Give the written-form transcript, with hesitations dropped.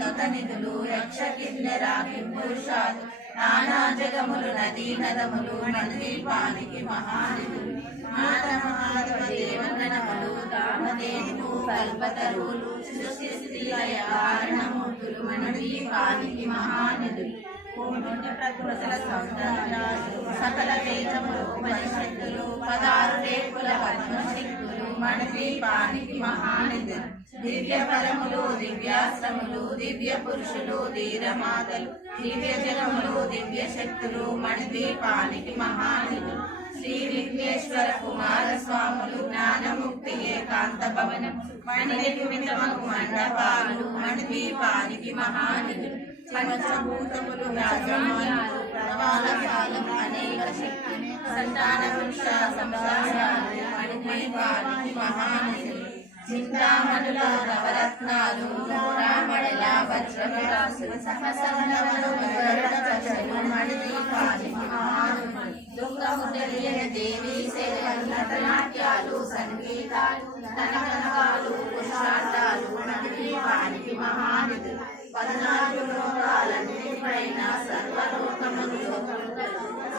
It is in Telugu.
అనంత నిధులు యక్ష కిన్నెర కింపురుషాలు నానా జగములు నదీ నదములు మణిదీపానికి మహానిధులు మాతన మాధవ దేవగణములు కామధేను కల్పతరువులు సృష్టి స్థితి లయ కారణమూర్తులు మణిదీపానికి మహానిధులు కోటి ప్రకృతుల సౌందర్యాలు సకల వేదములు ఉపనిషత్తులు 16 రేకుల పద్మశక్తులు మణిదీపానికి మహానిధులు దివ్య పరములు దివ్యాశ్రములు దివ్య పురుషులు ధీరమాతలు దివ్య జనములు దివ్య శక్తులు మణిదీపానికి మహానిధులు శ్రీ విఘ్నేశ్వర కుమార స్వాములు జ్ఞానముక్తి ఏకాంత భవనము మణినిర్మితమగు మండపాలు మణిదీపానికి మహానిధులు పంచభూతములు రాజమాలు ప్రవాళకాలము అనేక శక్తి సంతాన వృక్ష సంసారాలు మణిదీపానికి మహానిధులు చింతామణుల నవరత్నాలు రామణల వజ్రవిలాసులు సహసంగములు గరుడధ్వజలు మణిదీపానికి మహానిధులు దుర్గము తెలియని దేవీ సేవలు నటనాట్యాలు సంగీతాలు తనకనకాలు పురుషార్థాలు మణిదీపానికి మహానిధులు 14